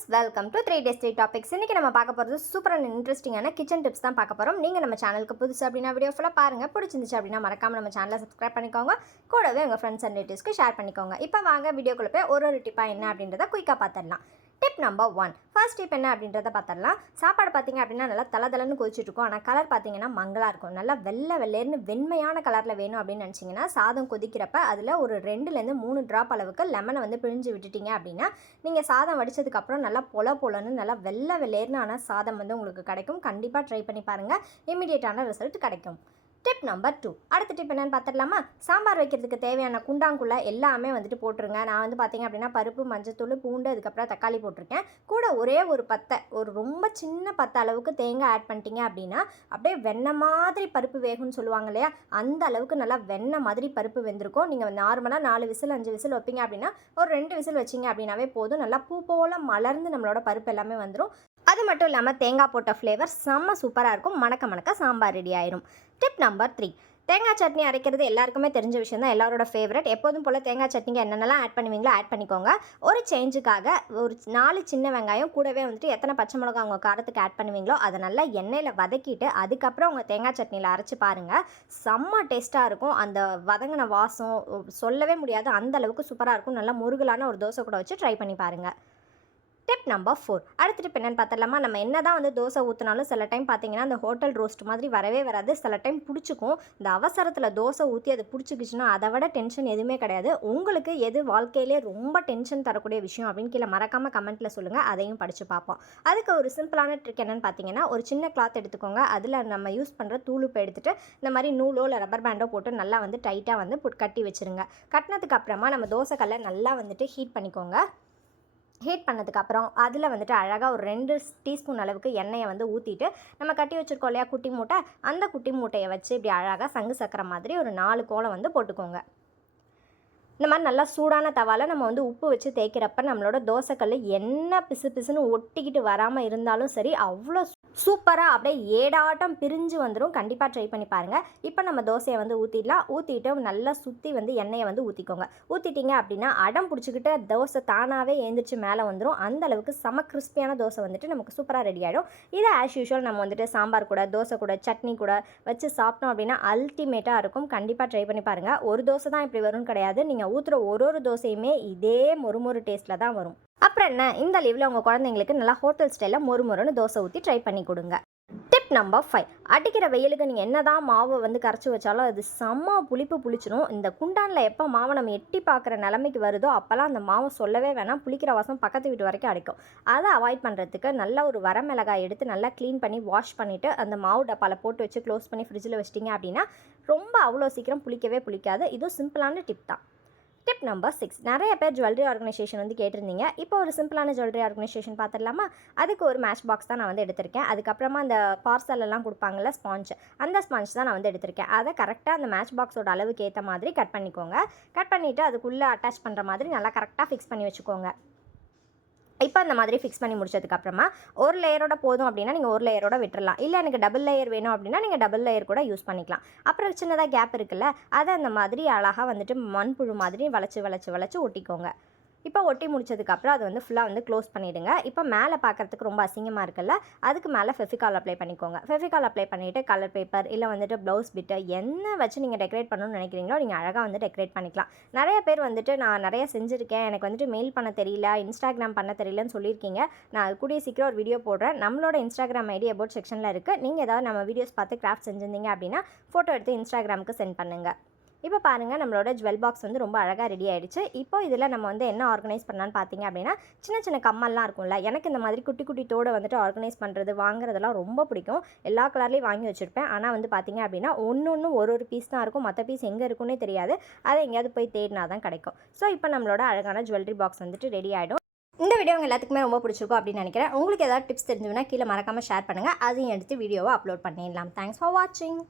Friends welcome to three days three topics இன்றைக்கி நம்ம பார்க்க போகிறது சூப்பரான இன்ட்ரெஸ்டிங்கான கிச்சன் டிப்ஸ் தான் பார்க்க போகிறோம் நீங்கள் நம்ம சேனலுக்கு புதுசு அப்படின்னா வீடியோ ஃபுல்லாக பாருங்கள் பிடிச்சிருந்துச்சு அப்படின்னா மறக்காமல் நம்ம சேனலை சப்ஸ்கிரைப் பண்ணிக்கோங்க. கூடவே உங்கள் ஃப்ரெண்ட்ஸ் அண்ட் ரிலேட்டிவ்ஸ்க்கு ஷேர் பண்ணிக்கோங்க. இப்போ வாங்க வீடியோக்குள்ளே போய் ஒரு ஒரு டிப்பாக என்ன அப்படின்றத குயிக்காக பார்த்துடலாம். Tip number one first tip என்ன அப்படின்றத பார்த்துடலாம். சாப்பாடு பார்த்தீங்க அப்படின்னா நல்லா தலை தலைன்னு கொதிச்சுட்டு இருக்கும் ஆனால் கலர் பார்த்தீங்கன்னா மங்கலாக இருக்கும். நல்லா வெள்ளை வெள்ளேர்னு வெண்மையான கலரில் வேணும் அப்படின்னு நினச்சிங்கன்னா சாதம் கொதிக்கிறப்ப அதில் ஒரு ரெண்டுலேருந்து மூணு ட்ராப் அளவுக்கு லெமனை வந்து பிழிஞ்சு விட்டுட்டிங்க அப்படின்னா நீங்கள் சாதம் வடிச்சதுக்கப்புறம் நல்லா பொல பொலன்னு நல்லா வெள்ளை வெள்ளேர்னு ஆனால் சாதம் வந்து உங்களுக்கு கிடைக்கும். கண்டிப்பாக ட்ரை பண்ணி பாருங்கள் இமீடியட்டான ரிசல்ட் கிடைக்கும். டிப் நம்பர் டூ அடுத்த டிப் என்னென்னு பார்த்துடலாமா? சாம்பார் வைக்கிறதுக்கு தேவையான குண்டாங்குள்ள எல்லாமே வந்துட்டு போட்டுருங்க. நான் வந்து பார்த்திங்க அப்படின்னா பருப்பு மஞ்சத்தூள் பூண்டு அதுக்கப்புறம் தக்காளி போட்டிருக்கேன். கூட ஒரே ஒரு பத்தை ஒரு ரொம்ப சின்ன பத்து அளவுக்கு தேங்காய் ஆட் பண்ணிட்டீங்க அப்படின்னா அப்படியே வெண்ணெய் மாதிரி பருப்பு வேகும்னு சொல்லுவாங்க இல்லையா? அந்த அளவுக்கு நல்லா வெண்ணெய் மாதிரி பருப்பு வெந்திருக்கும். நீங்கள் நார்மலாக நாலு விசில் அஞ்சு விசில் வைப்பீங்க அப்படின்னா ஒரு ரெண்டு விசில் வச்சிங்க அப்படின்னாவே போதும். நல்லா பூ போல் மலர்ந்து நம்மளோட பருப்பு எல்லாமே வந்துடும் மட்டும் இல்லாமல் தேங்காய் போட்ட ஃப்ளேவர் செம்ம சூப்பராக இருக்கும். மணக்க மணக்க சாம்பார் ரெடி ஆயிரும். டிப் நம்பர் த்ரீ தேங்காய் சட்னி அரைக்கிறது எல்லாருக்குமே தெரிஞ்ச விஷயம் தான் எல்லாரோட ஃபேவரட் எப்போதும் போல் தேங்காய் சட்னிக்கு என்னென்னலாம் ஆட் பண்ணுவீங்களோ ஆட் பண்ணிக்கோங்க. ஒரு சேஞ்சுக்காக ஒரு நாலு சின்ன வெங்காயம் கூடவே வந்துட்டு எத்தனை பச்சை மிளகா உங்கள் காரத்துக்கு ஆட் பண்ணுவீங்களோ அதை நல்லா எண்ணெயில் வதக்கிட்டு அதுக்கப்புறம் உங்கள் தேங்காய் சட்னியில் அரைச்சி பாருங்கள் செம்ம டேஸ்ட்டாக இருக்கும். அந்த வதங்கின வாசம் சொல்லவே முடியாது. அந்த அளவுக்கு சூப்பராக இருக்கும். நல்லா முருகலான ஒரு தோசை கூட வச்சு ட்ரை பண்ணி பாருங்கள் ஸ்டெப் நம்பர் ஃபோர் அடுத்த டிப் என்னென்னு பார்த்துடலாமா நம்ம என்ன தான் வந்து தோசை ஊற்றினாலும் சில டைம் பார்த்தீங்கன்னா அந்த ஹோட்டல் ரோஸ்ட் மாதிரி வரவே வராது. சில டைம் பிடிச்சிக்கும். இந்த அவசரத்தில் தோசை ஊற்றி அது பிடிச்சிக்கிச்சுன்னா அதை விட டென்ஷன் எதுவுமே கிடையாது. உங்களுக்கு எது வாழ்க்கையிலே ரொம்ப டென்ஷன் தரக்கூடிய விஷயம் அப்படின்னு கீழே மறக்காமல் கமெண்ட்டில் சொல்லுங்கள் அதையும் படித்து பார்ப்போம். அதுக்கு ஒரு சிம்பிளான ட்ரிக் என்னென்னு பார்த்தீங்கன்னா ஒரு சின்ன கிளாத் எடுத்துக்கோங்க. அதில் நம்ம யூஸ் பண்ணுற தூளுப்பை எடுத்துகிட்டு இந்த மாதிரி நூலோ இல்லை ரப்பர் பேண்டோ போட்டு நல்லா வந்து டைட்டாக வந்து புட் கட்டி வச்சுருங்க. கட்டினதுக்கு அப்புறமா நம்ம தோசைக்கல்லை நல்லா வந்துட்டு ஹீட் பண்ணிக்கோங்க. ஹீட் பண்ணதுக்கப்புறம் அதில் வந்துட்டு அழகாக ஒரு ரெண்டு டீஸ்பூன் அளவுக்கு எண்ணெயை வந்து ஊற்றிட்டு நம்ம கட்டி வச்சுருக்கோம் இல்லையா குட்டி மூட்டை? அந்த குட்டி மூட்டையை வச்சு இப்படி அழகாக சங்கு சக்கரை மாதிரி ஒரு நாலு கோலம் வந்து போட்டுக்கோங்க. இந்த மாதிரி நல்லா சூடான தவால நம்ம வந்து உப்பு வச்சு தேய்க்கிறப்ப நம்மளோட தோசைக்கல் என்ன பிசு பிசுன்னு ஒட்டிக்கிட்டு வராமல் இருந்தாலும் சரி அவ்வளோ சூப்பராக அப்படியே ஏடாட்டம் பிரிஞ்சு வந்துடும் கண்டிப்பாக ட்ரை பண்ணி பாருங்கள் இப்போ நம்ம தோசையை வந்து ஊற்றிடலாம் ஊற்றிட்டு நல்லா சுற்றி வந்து எண்ணெயை வந்து ஊற்றிக்கோங்க ஊற்றிட்டீங்க அப்படின்னா அடம் பிடிச்சிக்கிட்டு தோசை தானாகவே எழுந்திரிச்சு மேலே வந்துடும் அந்த அளவுக்கு செம கிறிஸ்பியான தோசை வந்துட்டு நமக்கு சூப்பராக ரெடி ஆகிடும் இதை ஆஸ் யூஷுவல் நம்ம வந்துட்டு சாம்பார் கூட தோசை கூட சட்னி கூட வச்சு சாப்பிட்டோம் அப்படின்னா அல்டிமேட்டாக இருக்கும். கண்டிப்பாக ட்ரை பண்ணி பாருங்கள் ஒரு தோசை தான் இப்படி வரும்னு கிடையாது. நீங்கள் ஊற்றுற ஒரு ஒரு தோசையுமே இதே மொறு மொறு டேஸ்ட்டில் தான் வரும். அப்புறம் என்ன? இந்த லீவில் உங்கள் குழந்தைங்களுக்கு நல்லா ஹோட்டல் ஸ்டைலில் மொறுமொறுன்னு தோசை ஊற்றி ட்ரை பண்ணி கொடுங்க. டிப் நம்பர் ஃபைவ் அடிக்கிற வெயிலுக்கு நீங்கள் என்ன தான் மாவை வந்து கரைச்சி வச்சாலும் அது செம்ம புளிப்பு புளிச்சிடும் இந்த குண்டானில் எப்போ மாவை நம்ம எட்டி பார்க்குற நிலைமைக்கு வருதோ அப்போல்லாம் அந்த மாவை சொல்லவே வேணாம். புளிக்கிற வாசம் பக்கத்து வீட்டு வரைக்கும் அடிக்கும். அதை அவாய்ட் பண்ணுறதுக்கு நல்ல ஒரு வர மிளகாய் எடுத்து நல்லா க்ளீன் பண்ணி வாஷ் பண்ணிவிட்டு அந்த மாவு டப்பாவில் போட்டு வச்சு க்ளோஸ் பண்ணி ஃப்ரிட்ஜில் வச்சிட்டிங்க அப்படின்னா ரொம்ப அவ்வளோ சீக்கிரம் புளிக்கவே புளிக்காது. இதுவும் சிம்பிளான டிப் தான். டிப் நம்பர் சிக்ஸ் நிறைய பேர் ஜுவல்லரி ஆர்கனைசேஷன் வந்து கேட்டிருந்தீங்க. இப்போ ஒரு சிம்பிளான ஜுவல்லரி ஆர்கனைசேஷன் பார்த்துடலாமா? அதுக்கு ஒரு மேட்ச் பாக்ஸ் தான் நான் வந்து எடுத்திருக்கேன். அதுக்கப்புறமா அந்த பார்சல் எல்லாம் கொடுப்பாங்கல்ல ஸ்பாஞ்ச் அந்த ஸ்பாஞ்ச் தான் நான் வந்து எடுத்திருக்கேன். அதை கரெக்டாக அந்த மேட்ச் பாக்ஸோட அளவுக்கு ஏற்ற மாதிரி கட் பண்ணிக்கோங்க. கட் பண்ணிவிட்டு அதுக்குள்ளே அட்டாச் பண்ணுற மாதிரி நல்லா கரெக்டாக ஃபிக்ஸ் பண்ணி வச்சுக்கோங்க. இப்போ அந்த மாதிரி ஃபிக்ஸ் பண்ணி முடிச்சதுக்கப்புறமா ஒரு லேயரோட போதும் அப்படின்னா நீங்கள் ஒரு லேயரோட விட்டுறலாம். இல்லை எனக்கு டபுள் லேயர் வேணும் அப்படின்னா நீங்கள் டபுள் லேயர் கூட யூஸ் பண்ணிக்கலாம். அப்புறம் சின்னதாக கேப் இருக்குல்ல அதை அந்த மாதிரி அழகாக வந்துட்டு மண்புழு மாதிரி வளைச்சி வளைச்சி வளைச்சி ஒட்டிக்கோங்க. இப்போ ஒட்டி முடிச்சதுக்கப்புறம் அது வந்து ஃபுல்லாக வந்து க்ளோஸ் பண்ணிவிடுங்க இப்போ மேலே பார்க்குறதுக்கு ரொம்ப அசிங்கமாக இருக்குல்ல? அதுக்கு மேலே ஃபெஃபிகால் அப்ளை பண்ணிக்கோங்க. ஃபெஃபிகால் அப்ளை பண்ணிவிட்டு கலர் பேப்பர் இல்லை வந்துட்டு ப்ளவுஸ் பிட்டு என்ன வச்சு நீங்கள் டெக்கரேட் பண்ணணும்னு நினைக்கிறீங்களோ நீங்கள் அழகாக வந்து டெக்கரேட் பண்ணிக்கலாம். நிறைய பேர் வந்துட்டு நான் நிறைய செஞ்சுருக்கேன். எனக்கு வந்துட்டு மெயில் பண்ண தெரியல இன்ஸ்டாகிராம் பண்ண தெரியலன்னு சொல்லியிருக்கீங்க. நான் கூடிய சீக்கிரம் ஒரு வீடியோ போடுறேன். நம்மளோட இன்ஸ்டாகிராம் ஐடி அபவுட் செக்ஷனில் இருக்குது நீங்கள் ஏதாவது நம்ம வீடியோஸ் பார்த்து கிராஃப்ட் செஞ்சுருந்தீங்க அப்படின்னா ஃபோட்டோ எடுத்து இன்ஸ்டாகிராமுக்கு சென்ட் பண்ணுங்கள் இப்போ பாருங்கள் நம்மளோட ஜுவல் பாக்ஸ் வந்து ரொம்ப அழகாக ரெடி ஆகிடுச்சு இப்போ இதில் நம்ம வந்து என்ன ஆர்கனைஸ் பண்ணலான்னு பார்த்தீங்க அப்படின்னா சின்ன சின்ன கம்மல்லாம் இருக்கும்ல எனக்கு இந்த மாதிரி குட்டி குட்டி தோடு வந்துட்டு ஆர்கனைஸ் பண்ணுறது வாங்குறதெல்லாம் ரொம்ப பிடிக்கும். எல்லா கலர்லேயும் வாங்கி வச்சுருப்பேன். ஆனால் வந்து பார்த்தீங்க அப்படின்னா ஒன்று ஒன்று ஒரு ஒரு பீஸ் தான் இருக்கும். மற்ற பீஸ் எங்கே இருக்குன்னே தெரியாது. அதை எங்கேயாவது போய் தேடினா தான் கிடைக்கும். ஸோ இப்போ நம்மளோட அழகான ஜுவல்லரி பாக்ஸ் வந்துட்டு ரெடி ஆகிடும் இந்த வீடியோ உங்கள் எல்லாத்துக்குமே ரொம்ப பிடிச்சிருக்கும் அப்படின்னு நினைக்கிறேன். உங்களுக்கு ஏதாவது டிப்ஸ் தெரிஞ்சுன்னா கீழே மறக்காமல் ஷேர் பண்ணுங்கள் அதையும் எடுத்து வீடியோவை அப்லோட் பண்ணிடலாம். தேங்க்ஸ் ஃபார் வாட்சிங்